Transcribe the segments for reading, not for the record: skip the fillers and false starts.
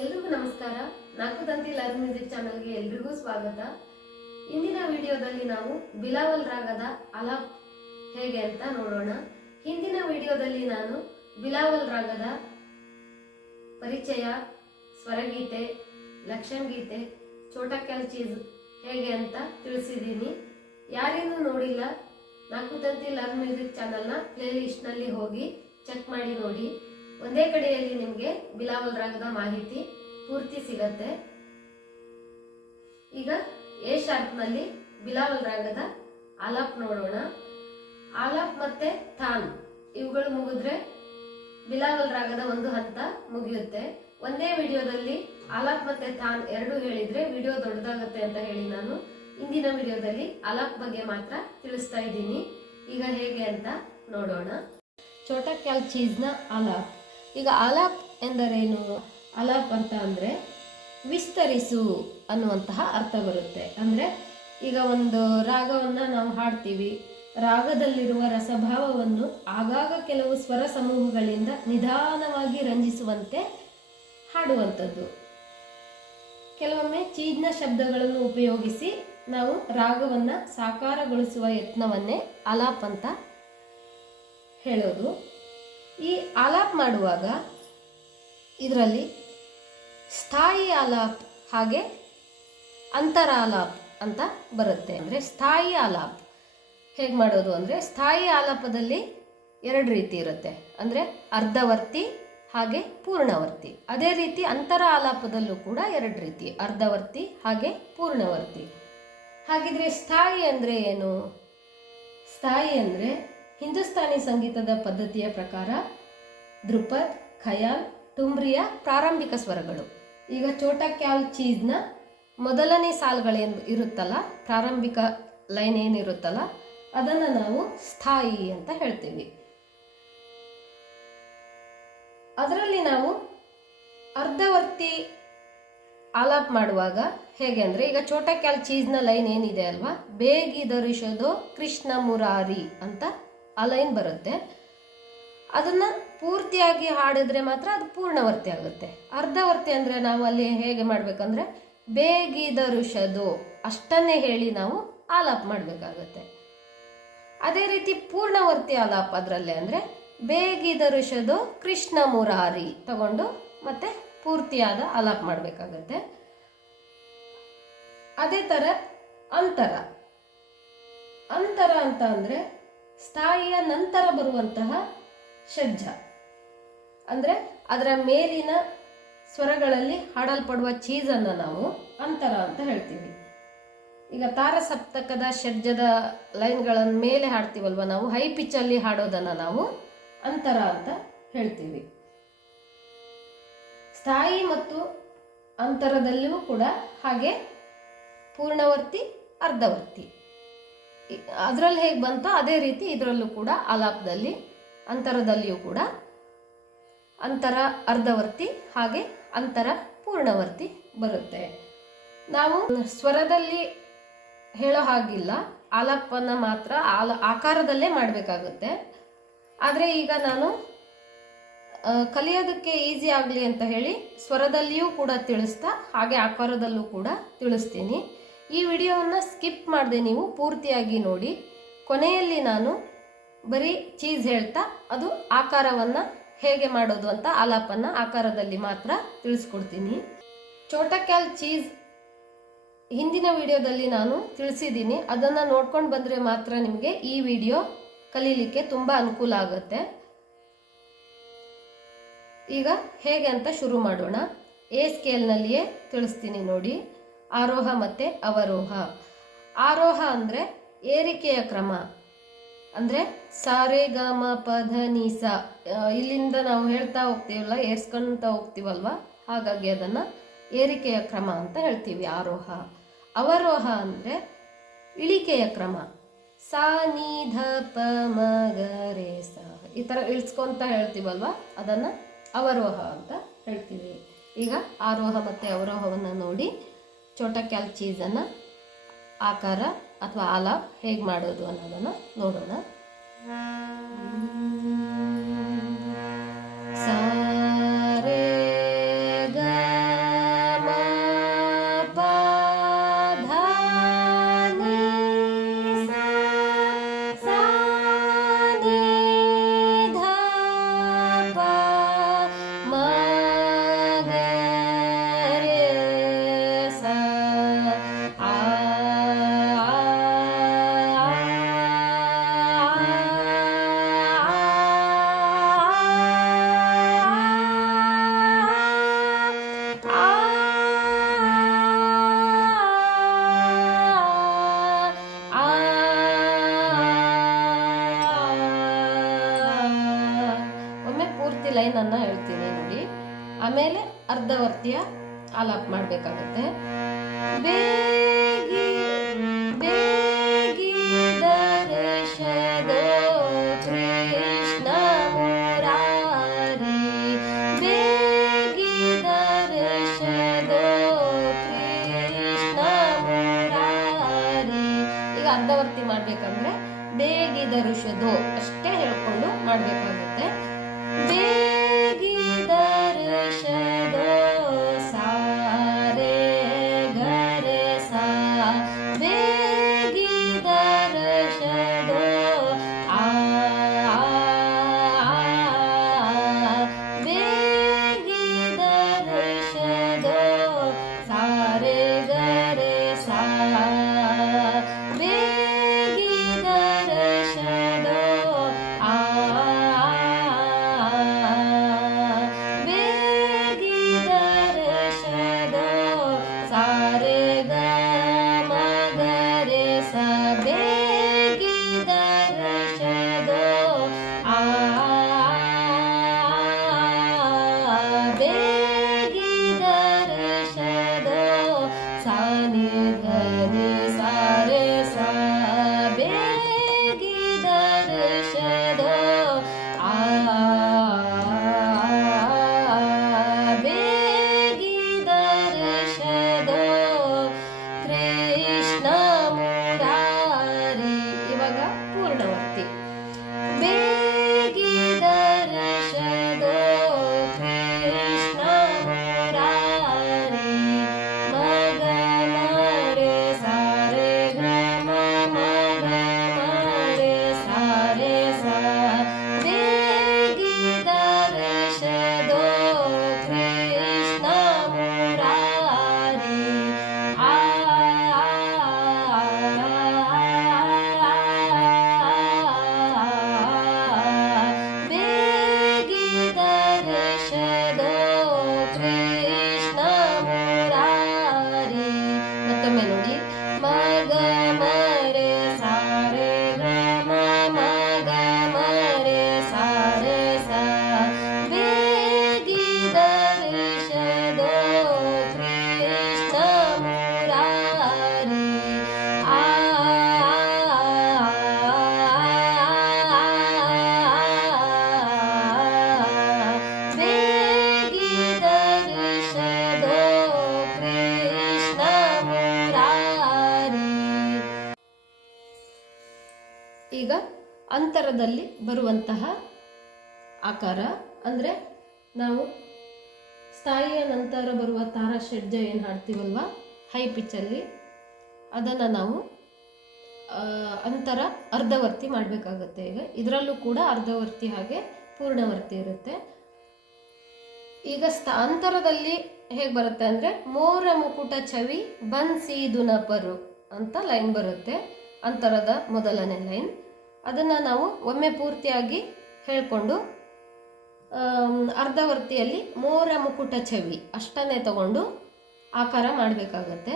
ಎಲ್ರಿಗೂ ನಮಸ್ಕಾರ. ನಾಲ್ಕು ತಂತಿ ಲರ್ನ್ ಮ್ಯೂಸಿಕ್ ಚಾನಲ್ಗೆ ಎಲ್ರಿಗೂ ಸ್ವಾಗತ. ಇಂದಿನ ವಿಡಿಯೋದಲ್ಲಿ ನಾವು ಬಿಲಾವಲ್ ರಾಗದ ಆಲಾಪ್ ಹೇಗೆ ಅಂತ ನೋಡೋಣ. ಹಿಂದಿನ ವಿಡಿಯೋದಲ್ಲಿ ನಾನು ಬಿಲಾವಲ್ ರಾಗದ ಪರಿಚಯ, ಸ್ವರಗೀತೆ, ಲಕ್ಷಣ ಗೀತೆ, ಛೋಟಾ ಕ್ಯಾಲ್ ಚೀಜ್ ಹೇಗೆ ಅಂತ ತಿಳಿಸಿದ್ದೀನಿ. ಯಾರೇನು ನೋಡಿಲ್ಲ, ನಾಲ್ಕು ತಂತಿ ಲರ್ನ್ ಮ್ಯೂಸಿಕ್ ಚಾನಲ್ನ ಪ್ಲೇ ಲಿಸ್ಟ್ ನಲ್ಲಿ ಹೋಗಿ ಚೆಕ್ ಮಾಡಿ ನೋಡಿ. ಒಂದೇ ಕಡೆಯಲ್ಲಿ ನಿಮಗೆ ಬಿಲಾವಲ್ ರಾಗದ ಮಾಹಿತಿ ಪೂರ್ತಿ ಸಿಗತ್ತೆ. ಈಗ ಎ ಶಾರ್ಪ್ ನಲ್ಲಿ ಬಿಲಾವಲ್ ರಾಗದ ಆಲಾಪ್ ನೋಡೋಣ. ಆಲಾಪ್ ಮತ್ತೆ ಥಾನ್ ಇವುಗಳು ಮುಗಿದ್ರೆ ಬಿಲಾವಲ್ ರಾಗದ ಒಂದು ಹಂತ ಮುಗಿಯುತ್ತೆ. ಒಂದೇ ವಿಡಿಯೋದಲ್ಲಿ ಆಲಾಪ್ ಮತ್ತೆ ಥಾನ್ ಎರಡು ಹೇಳಿದ್ರೆ ವಿಡಿಯೋ ದೊಡ್ಡದಾಗತ್ತೆ ಅಂತ ಹೇಳಿ ನಾನು ಇಂದಿನ ವಿಡಿಯೋದಲ್ಲಿ ಆಲಾಪ್ ಬಗ್ಗೆ ಮಾತ್ರ ತಿಳಿಸ್ತಾ ಇದ್ದೀನಿ. ಈಗ ಹೇಗೆ ಅಂತ ನೋಡೋಣ. ಛೋಟಾ ಕ್ಯಾಲ್ ಚೀಜ್ನ ಆಲಾಪ್. ಈಗ ಆಲಾಪ್ ಎಂದರೇನು? ಆಲಾಪ್ ಅಂತ ಅಂದ್ರೆ ವಿಸ್ತರಿಸು ಅನ್ನುವಂತಹ ಅರ್ಥ ಬರುತ್ತೆ. ಅಂದ್ರೆ ಈಗ ಒಂದು ರಾಗವನ್ನ ನಾವು ಹಾಡ್ತೀವಿ, ರಾಗದಲ್ಲಿರುವ ರಸಭಾವವನ್ನು ಆಗಾಗ ಕೆಲವು ಸ್ವರ ಸಮೂಹಗಳಿಂದ ನಿಧಾನವಾಗಿ ರಂಜಿಸುವಂತೆ ಹಾಡುವಂಥದ್ದು. ಕೆಲವೊಮ್ಮೆ ಚೀಜ್ನ ಶಬ್ದಗಳನ್ನು ಉಪಯೋಗಿಸಿ ನಾವು ರಾಗವನ್ನ ಸಾಕಾರಗೊಳಿಸುವ ಯತ್ನವನ್ನೇ ಆಲಾಪ್ ಅಂತ ಹೇಳೋದು. ಈ ಆಲಾಪ್ ಮಾಡುವಾಗ ಇದರಲ್ಲಿ ಸ್ಥಾಯಿ ಆಲಾಪ್ ಹಾಗೆ ಅಂತರ ಆಲಾಪ್ ಅಂತ ಬರುತ್ತೆ. ಅಂದರೆ ಸ್ಥಾಯಿ ಆಲಾಪ್ ಹೇಗೆ ಮಾಡೋದು ಅಂದರೆ, ಸ್ಥಾಯಿ ಆಲಾಪದಲ್ಲಿ ಎರಡು ರೀತಿ ಇರುತ್ತೆ. ಅಂದರೆ ಅರ್ಧವರ್ತಿ ಹಾಗೆ ಪೂರ್ಣವರ್ತಿ. ಅದೇ ರೀತಿ ಅಂತರ ಆಲಾಪದಲ್ಲೂ ಕೂಡ ಎರಡು ರೀತಿ, ಅರ್ಧವರ್ತಿ ಹಾಗೆ ಪೂರ್ಣವರ್ತಿ. ಹಾಗಿದ್ರೆ ಸ್ಥಾಯಿ ಅಂದರೆ ಏನು? ಸ್ಥಾಯಿ ಅಂದರೆ ಹಿಂದೂಸ್ತಾನಿ ಸಂಗೀತದ ಪದ್ಧತಿಯ ಪ್ರಕಾರ ಧ್ರುಪದ್, ಖಯಾಲ್, ತುಮ್ರಿಯ ಪ್ರಾರಂಭಿಕ ಸ್ವರಗಳು. ಈಗ ಛೋಟಾ ಕ್ಯಾಲ್ ಚೀಜ್ನ ಮೊದಲನೇ ಸಾಲುಗಳೇನು ಇರುತ್ತಲ್ಲ, ಪ್ರಾರಂಭಿಕ ಲೈನ್ ಏನಿರುತ್ತಲ್ಲ, ಅದನ್ನು ನಾವು ಸ್ಥಾಯಿ ಅಂತ ಹೇಳ್ತೀವಿ. ಅದರಲ್ಲಿ ನಾವು ಅರ್ಧವರ್ತಿ ಆಲಾಪ್ ಮಾಡುವಾಗ ಹೇಗೆ ಅಂದರೆ, ಈಗ ಛೋಟಾ ಕ್ಯಾಲ್ ಚೀಜ್ನ ಲೈನ್ ಏನಿದೆ ಅಲ್ವಾ, ಬೇಗಿದರುಷದೋ ಕೃಷ್ಣ ಮುರಾರಿ ಅಂತ ಆ ಲೈನ್ ಬರುತ್ತೆ. ಅದನ್ನ ಪೂರ್ತಿಯಾಗಿ ಹಾಡಿದ್ರೆ ಮಾತ್ರ ಅದು ಪೂರ್ಣವರ್ತಿ ಆಗುತ್ತೆ. ಅರ್ಧವರ್ತಿ ಅಂದ್ರೆ ನಾವು ಅಲ್ಲಿ ಹೇಗೆ ಮಾಡ್ಬೇಕಂದ್ರೆ, ಬೇಗಿದರುಷದೋ ಅಷ್ಟನ್ನೇ ಹೇಳಿ ನಾವು ಆಲಾಪ್ ಮಾಡಬೇಕಾಗತ್ತೆ. ಅದೇ ರೀತಿ ಪೂರ್ಣವರ್ತಿ ಆಲಾಪ್ ಅದರಲ್ಲೇ ಅಂದ್ರೆ ಬೇಗಿದರುಷದೋ ಕೃಷ್ಣ ಮುರಾರಿ ತಗೊಂಡು ಮತ್ತೆ ಪೂರ್ತಿಯಾದ ಆಲಾಪ್ ಮಾಡಬೇಕಾಗತ್ತೆ. ಅದೇ ತರ ಅಂತರ. ಅಂತರ ಅಂತ ಅಂದ್ರೆ ಸ್ಥಾಯಿಯ ನಂತರ ಬರುವಂತಹ ಷಡ್ಜ, ಅಂದ್ರೆ ಅದರ ಮೇಲಿನ ಸ್ವರಗಳಲ್ಲಿ ಹಾಡಲ್ಪಡುವ ಚೀಜನ್ನು ನಾವು ಅಂತರ ಅಂತ ಹೇಳ್ತೀವಿ. ಈಗ ತಾರಸಪ್ತಕದ ಷಡ್ಜದ ಲೈನ್ಗಳ ಮೇಲೆ ಹಾಡ್ತೀವಲ್ವ ನಾವು, ಹೈ ಪಿಚ್ ಅಲ್ಲಿ ಹಾಡೋದನ್ನ ನಾವು ಅಂತರ ಅಂತ ಹೇಳ್ತೀವಿ. ಸ್ಥಾಯಿ ಮತ್ತು ಅಂತರದಲ್ಲಿಯೂ ಕೂಡ ಹಾಗೆ ಪೂರ್ಣವರ್ತಿ, ಅರ್ಧವರ್ತಿ ಅದರಲ್ಲಿ ಹೇಗೆ ಬಂತೋ ಅದೇ ರೀತಿ ಇದರಲ್ಲೂ ಕೂಡ ಆಲಾಪದಲ್ಲಿ ಅಂತರದಲ್ಲಿಯೂ ಕೂಡ ಅಂತರ ಅರ್ಧವರ್ತಿ ಹಾಗೆ ಅಂತರ ಪೂರ್ಣವರ್ತಿ ಬರುತ್ತೆ. ನಾವು ಸ್ವರದಲ್ಲಿ ಹೇಳೋ ಹಾಗಿಲ್ಲ, ಆಲಾಪನ ಮಾತ್ರ ಆಕಾರದಲ್ಲೇ ಮಾಡಬೇಕಾಗುತ್ತೆ. ಆದರೆ ಈಗ ನಾನು ಕಲಿಯೋದಕ್ಕೆ ಈಸಿ ಆಗಲಿ ಅಂತ ಹೇಳಿ ಸ್ವರದಲ್ಲಿಯೂ ಕೂಡ ತಿಳಿಸ್ತಾ ಹಾಗೆ ಆಕಾರದಲ್ಲೂ ಕೂಡ ತಿಳಿಸ್ತೀನಿ. ಈ ವಿಡಿಯೋವನ್ನು ಸ್ಕಿಪ್ ಮಾಡದೆ ನೀವು ಪೂರ್ತಿಯಾಗಿ ನೋಡಿ. ಕೊನೆಯಲ್ಲಿ ನಾನು ಬರೀ ಚೀಸ್ ಹೇಳ್ತಾ ಅದು ಆಕಾರವನ್ನು ಹೇಗೆ ಮಾಡೋದು ಅಂತ ಆಲಾಪನ್ನ ಆಕಾರದಲ್ಲಿ ಮಾತ್ರ ತಿಳಿಸ್ಕೊಡ್ತೀನಿ. ಛೋಟಾ ಕ್ಯಾಲ್ ಚೀಸ್ ಹಿಂದಿನ ವಿಡಿಯೋದಲ್ಲಿ ನಾನು ತಿಳಿಸಿದ್ದೀನಿ. ಅದನ್ನು ನೋಡ್ಕೊಂಡು ಬಂದರೆ ಮಾತ್ರ ನಿಮಗೆ ಈ ವಿಡಿಯೋ ಕಲೀಲಿಕ್ಕೆ ತುಂಬ ಅನುಕೂಲ ಆಗುತ್ತೆ. ಈಗ ಹೇಗೆ ಅಂತ ಶುರು ಮಾಡೋಣ. ಎ ಸ್ಕೇಲ್ನಲ್ಲಿಯೇ ತಿಳಿಸ್ತೀನಿ ನೋಡಿ. ಆರೋಹ ಮತ್ತೆ ಅವರೋಹ. ಆರೋಹ ಅಂದರೆ ಏರಿಕೆಯ ಕ್ರಮ, ಅಂದರೆ ಸಾರೆ ಗ ಮ ಪ ಧ ನಿ ಸ, ಇಲ್ಲಿಂದ ನಾವು ಹೇಳ್ತಾ ಹೋಗ್ತೀವಲ್ಲ, ಏರ್ಸ್ಕೊಂತ ಹೋಗ್ತೀವಲ್ವ, ಹಾಗಾಗಿ ಅದನ್ನು ಏರಿಕೆಯ ಕ್ರಮ ಅಂತ ಹೇಳ್ತೀವಿ ಆರೋಹ. ಅವರೋಹ ಅಂದರೆ ಇಳಿಕೆಯ ಕ್ರಮ, ಸಾ ನಿ ಧ ಪ ಮ ಗ ರೇ ಸ, ಈ ಥರ ಇಳಿಸ್ಕೊಂತ ಹೇಳ್ತೀವಲ್ವ, ಅದನ್ನು ಅವರೋಹ ಅಂತ ಹೇಳ್ತೀವಿ. ಈಗ ಆರೋಹ ಮತ್ತು ಅವರೋಹವನ್ನು ನೋಡಿ ಛೋಟಾ ಕ್ಯಾಲ್ ಚೀಸನ್ನು ಆಕಾರ ಅಥವಾ ಆಲಾಪ್ ಹೇಗೆ ಮಾಡೋದು ಅನ್ನೋದನ್ನು ನೋಡೋಣ. ಸ ರೇ ಗ ಆಮೇಲೆ ಅರ್ಧವರ್ತಿಯ ಆಲಾಪ ಮಾಡಬೇಕಾಗುತ್ತೆ. ಬೇಗಿ ಬೇಗಿ ದರ್ಶದೋ ಕೃಷ್ಣ ಮುರಾರಿ, ಬೇಗಿ ದರ್ಶದೋ ಕೃಷ್ಣ ಮುರಾರಿ. ಈಗ ಅರ್ಧವರ್ತಿ ಮಾಡ್ಬೇಕಂದ್ರೆ ಬೇಗಿ ದರ್ಶದೋ ಅಷ್ಟೇ ಹೇಳ್ಕೊಂಡು ಮಾಡ್ಬೇಕಾಗುತ್ತೆ. ಬೇಗಿ ದರ್ಶದೋ ಸಾರೆ ಗರೆ ಸಾ, ಬೇಗಿ ದರ್ಶದೋ ಆ, ಬೇಗಿ ದರ್ಶದೋ ಸಾರೆ ಗರೆ ಸಾ, ಬೇಗಿ ದರ್ಶದೋ ಆ, ಬೇಗಿ ದರ್ಶದೋ ಸಾರೆ ಗ ಮ ಗರೆ ಸ, ಬೇಗಿ ದರ್ಶದೋ ಆ, ಬೇಗಿ ದರ್ಶದೋ ಸಾ ನಿ ಧ ನಿ ಸಾ ರೆ ಸಾ, ಬೇಗಿ ದರ್ಶದೋ ಆ, ಬೇಗಿ ದರ್ಶದೋ ಕೃಷ್ಣ ಮುರಾರಿ. ಇವಾಗ ಪೂರ್ಣವರ್ತಿ. ಬೇಗಿ ದರ್ಶದೋ ಕೃಷ್ಣ ಮುರಾರಿ, ಮಗ ಮರೆ ಸಾರೆ ಗ ಮ ಮಗ ಮರೆ ಸಾರೆ ಸಾ, ಬೇಗಿ ದರ್ಶದೋ ಕೃಷ್ಣ ಮುರಾರಿ ಆ, ಬೇಗಿ ದರ್ಶದೋ ಕೃಷ್ಣ ಮುರಾರಿ. ಮತ್ತೊಮ್ಮೆ ನೋಡಿ. ಮಗ ಮರೆ ಸಾರೆ ಗ ಮ ಮಗ ಮರೆ ಸಾರೆ ಸಾ, ಬೇಗಿ ದರ್ಶದೋ ಕೃಷ್ಣ ಮುರಾರಿ ಆ, ಬೇಗಿ ದರ್ಶದೋ ಕೃಷ್ಣ ಮುರಾರಿ. ಈಗ ಅಂತರದಲ್ಲಿ ಬರುವಂತಹ ಆಕಾರ ಅಂದ್ರೆ ನಾವು ಸ್ಥಾಯಿಯ ನಂತರ ಬರುವ ತಾರಾ ಷಡ್ಜ ಏನು ಹಾಡ್ತೀವಲ್ವಾ ಹೈ ಪಿಚ್ಚಲ್ಲಿ, ಅದನ್ನು ನಾವು ಅಂತರ ಅರ್ಧವರ್ತಿ ಮಾಡಬೇಕಾಗತ್ತೆ. ಈಗ ಇದರಲ್ಲೂ ಕೂಡ ಅರ್ಧವರ್ತಿ ಹಾಗೆ ಪೂರ್ಣವರ್ತಿ ಇರುತ್ತೆ. ಈಗ ಅಂತರದಲ್ಲಿ ಹೇಗೆ ಬರುತ್ತೆ ಅಂದರೆ ಮೋರ ಮುಕುಟ ಚವಿ ಬನ್ಸಿದುನ ಪರು ಅಂತ ಲೈನ್ ಬರುತ್ತೆ, ಅಂತರದ ಮೊದಲನೇ ಲೈನ್. ಅದನ್ನು ನಾವು ಒಮ್ಮೆ ಪೂರ್ತಿಯಾಗಿ ಹೇಳ್ಕೊಂಡು ಅರ್ಧವರ್ತಿಯಲ್ಲಿ ಮೋರ ಮುಕುಟ ಚವಿ ಅಷ್ಟನ್ನೇ ತಗೊಂಡು ಆಕಾರ ಮಾಡಬೇಕಾಗತ್ತೆ.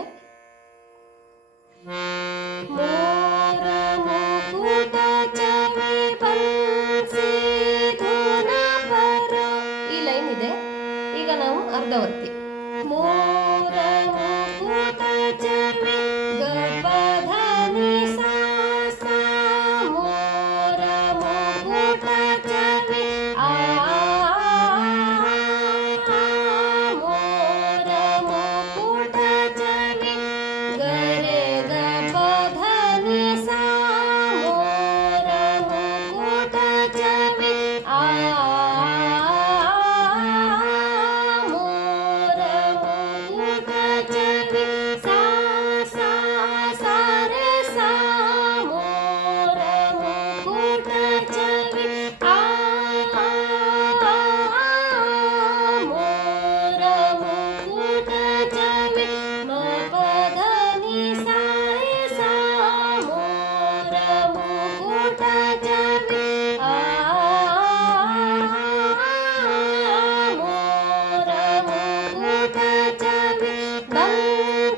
ಮೋರ ಮುಕುಟ ಚವಿ ಬನ್ಸಿದುನ ಪರು ಈ ಲೈನ್ ಇದೆ. ಈಗ ನಾವು ಅರ್ಧವರ್ತಿ. ಮೋರ ಮುಕುಟ ಚವಿ ಗಪಧನಿ ಸಾ ಸಾ, ಮೋರ ಮುಕುಟ ಚವಿ ಆ, ಮೋರ ಮುಕುಟ ಚವಿ ಗರೆ ಗಪಧನಿ ಸಾ, ಮೋರ ಮುಕುಟ ಚವಿ ಆ, ಮೋರ ಮುಕುಟ ಚವಿ ಸಾ ಸಾ ಸಾ ರೆ ಸಾ, ಮೋರ ಮುಕುಟ ಚವಿ ಆ, ಮೋರ ಮುಕುಟ ಚವಿ ಮ ಪಧನಿ ಸಾ ರೆ ಸಾ, ಮೋರ ಮುಕುಟ ಚವಿ ಆ, ಮೋರ ಮುಕುಟ ಚವಿ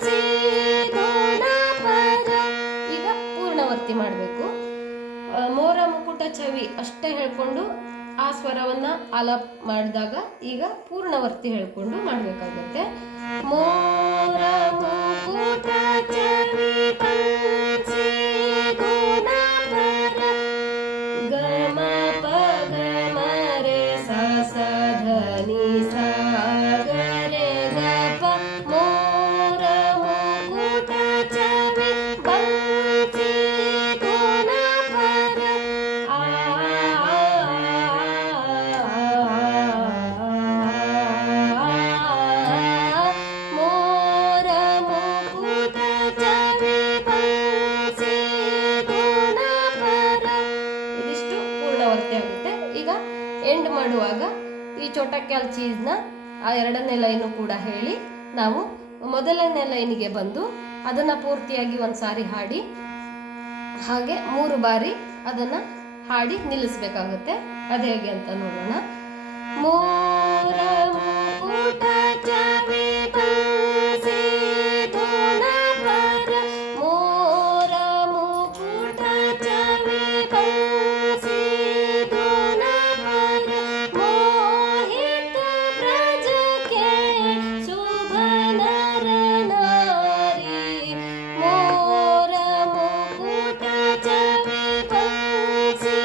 ಬನ್ಸಿದುನ ಪರ. ಈಗ ಪೂರ್ಣವರ್ತಿ ಮಾಡಬೇಕು. ಮೋರ ಮುಕುಟ ಚವಿ ಅಷ್ಟೇ ಹೇಳ್ಕೊಂಡು ಆ ಸ್ವರವನ್ನ ಆಲಾಪ್ ಮಾಡಿದಾಗ ಈಗ ಪೂರ್ಣವರ್ತಿ ಹೇಳ್ಕೊಂಡು ಮಾಡಬೇಕಾಗುತ್ತೆ. ಮೋರ ಮುಕುಟ ಚವಿ ಪಂಚಿ ಗುಣ ಪರ ಗಮ ಪ ಗಮ ರೇ ಸ ಸ ಧನಿ ಸ ಗ ರೇ ಗ ಪ ಮೋರ ಮುಕುಟ ಚವಿ ಪಂಚಿ ಗುಣ ಪರ ಮೋರ ಮುಕುಟ ಚವಿ ಪಂಚಿ ಗುಣ ಪರ. ಇದಿಷ್ಟು ಪೂರ್ಣವರ್ತಿ ಆಗುತ್ತೆ. ಈಗ ಎಂಡ್ ಮಾಡುವಾಗ ಈ ಚೋಟಕ್ಯಾಲ್ ಚೀಸ್ನ ಆ ಎರಡನೇ ಲೈನು ಕೂಡ ಹೇಳಿ ನಾವು ಮೊದಲನೇ ಲೈನಿಗೆ ಬಂದು ಅದನ್ನ ಪೂರ್ತಿಯಾಗಿ ಒಂದ್ಸಾರಿ ಹಾಡಿ ಹಾಗೆ 3 ಬಾರಿ ಅದನ್ನ ಹಾಡಿ ನಿಲ್ಲಿಸ್ಬೇಕಾಗುತ್ತೆ. ಅದು ಹೇಗೆ ಅಂತ ನೋಡೋಣ. ಮೋರ ಮುಕುಟ ಚವಿ ಪಂಚಿ ಗುಣ ಪರ ಮೋರ ಮುಕುಟ ಚವಿ ಪಂಚಿ ಗುಣ ಪರ ಮೋಹಿತ ಬ್ರಜ ಕೆ ಶುಭ ನರ ನಾರಿ ಮೋರ ಮುಕುಟ ಚವಿ ಪಂಚಿ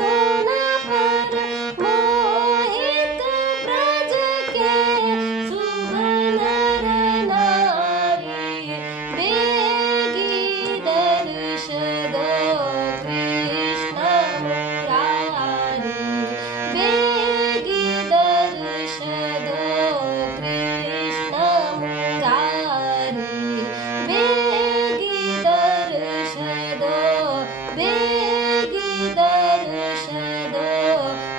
ಗುಣ ಪರ ಮೋಹಿತ ಬ್ರಜ ಕೆ ಶುಭ ನರ ನಾರಿ ಬೇಗಿ ದರ್ಶ ದೋ ಕೃಷ್ಣ ಮುರಾರಿ ಬೇಗಿ ದರ್ಶ ದೋ ಕೃಷ್ಣ ಮುರಾರಿ ಬೇಗಿ ದರ್ಶ ದೋ ಬೇಗಿ ದರ್ಶ ದೋ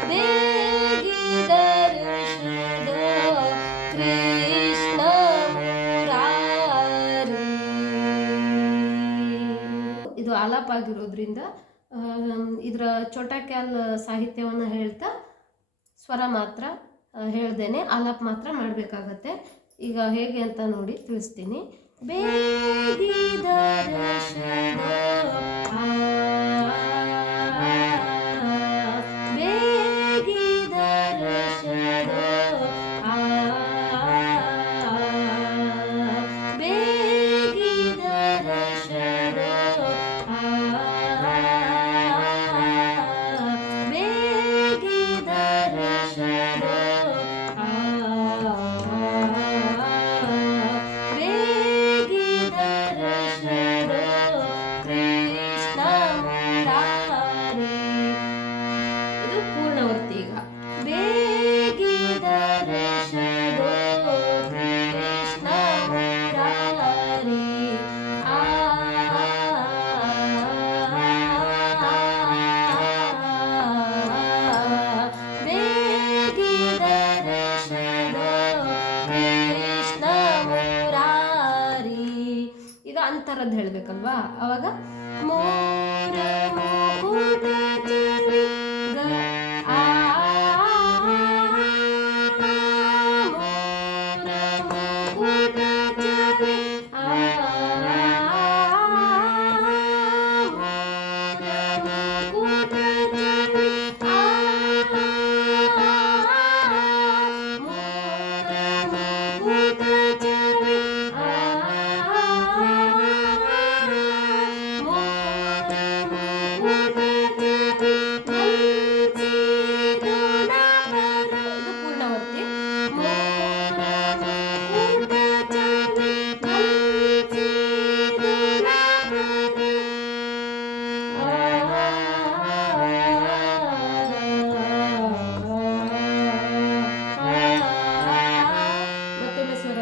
ಬೇಗಿ ದರ್ಶ ದೋ ಕೃಷ್ಣ ಮುರಾರಿ. ಇದು ಆಲಾಪ ಆಗಿರೋದ್ರಿಂದ ಇದರ ಚೋಟಕ್ಯಾಲ್ ಸಾಹಿತ್ಯವನ್ನು ಹೇಳ್ತಾ ಸ್ವರ ಮಾತ್ರ ಹೇಳ್ದೇನೆ ಆಲಾಪ್ ಮಾತ್ರ ಮಾಡಬೇಕಾಗತ್ತೆ. ಈಗ ಹೇಗೆ ಅಂತ ನೋಡಿ ತಿಳಿಸ್ತೀನಿ. ಬೇಗಿ ದರ್ಶನ ಬೇಗಿ ದರ್ಶನ ಬೇಗಿ ದರ್ಶನ ಬೇಗಿ ದರ್ಶನ ಬೇಗಿ ದರ್ಶನ ಕೃಷ್ಣ ಮುರಾರಿ. ಇದು ಪೂರ್ಣವರ್ತಿ. ಈಗ ಬೇಗಿ ದರ್ಶನ ಕೃಷ್ಣ ಮುರಾರಿ ಬೇಗಿ ದರ್ಶನ ಕೃಷ್ಣ ಮುರಾರಿ. ಈಗ ಅಂತರದ್ದು ಹೇಳ್ಬೇಕಲ್ವಾ, ಅವಾಗ ಮೋರ ಮುಕುಟ ಚವಿ ಗ ಆ ಮೋರ ಮುಕುಟ ಚವಿ ಆ ಮೋರ ಮುಕುಟ ಚವಿ ಆ ಮೋರ ಮುಕುಟ ಚವಿ ಆ ಮೋರ ಮುಕುಟ ಚವಿ ಪಂಚಿ ಗುಣ ಪರ. ಇದು ಪೂರ್ಣವರ್ತಿ. ಮೋರ ಮುಕುಟ ಚವಿ ಪಂಚಿ ಗುಣ ಪರ ಮತ್ತೊಮ್ಮೆ ಸ್ವರ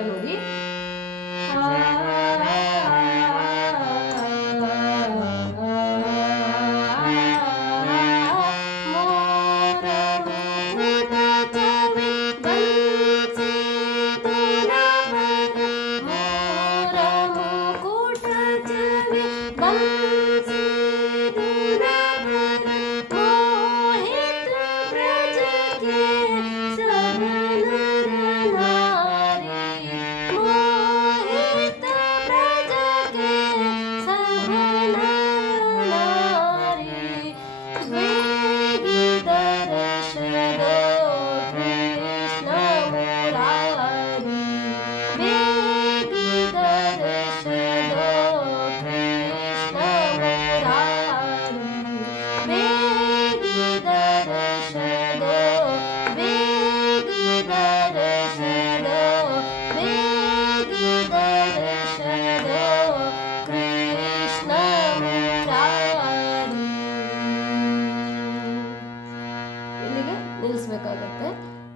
ನಿಲ್ಲಿಸ್ಬೇಕಾಗತ್ತೆ.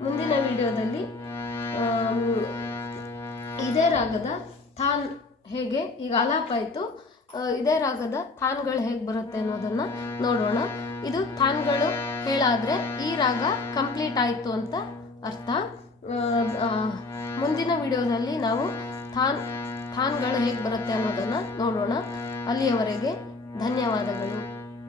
ಮುಂದಿನ ವಿಡಿಯೋದಲ್ಲಿ ಇದೇ ರಾಗದ ಥಾನ್ ಹೇಗೆ, ಈಗ ಆಲಾಪ ಆಯಿತು, ಇದೇ ರಾಗದ ಥಾನ್ಗಳು ಹೇಗೆ ಬರುತ್ತೆ ಅನ್ನೋದನ್ನು ನೋಡೋಣ. ಇದು ಥಾನ್ಗಳು ಹೇಳಾದರೆ ಈ ರಾಗ ಕಂಪ್ಲೀಟ್ ಆಯಿತು ಅಂತ ಅರ್ಥ. ಮುಂದಿನ ವಿಡಿಯೋದಲ್ಲಿ ನಾವು ಥಾನ್ಗಳು ಹೇಗೆ ಬರುತ್ತೆ ಅನ್ನೋದನ್ನು ನೋಡೋಣ. ಅಲ್ಲಿಯವರೆಗೆ ಧನ್ಯವಾದಗಳು.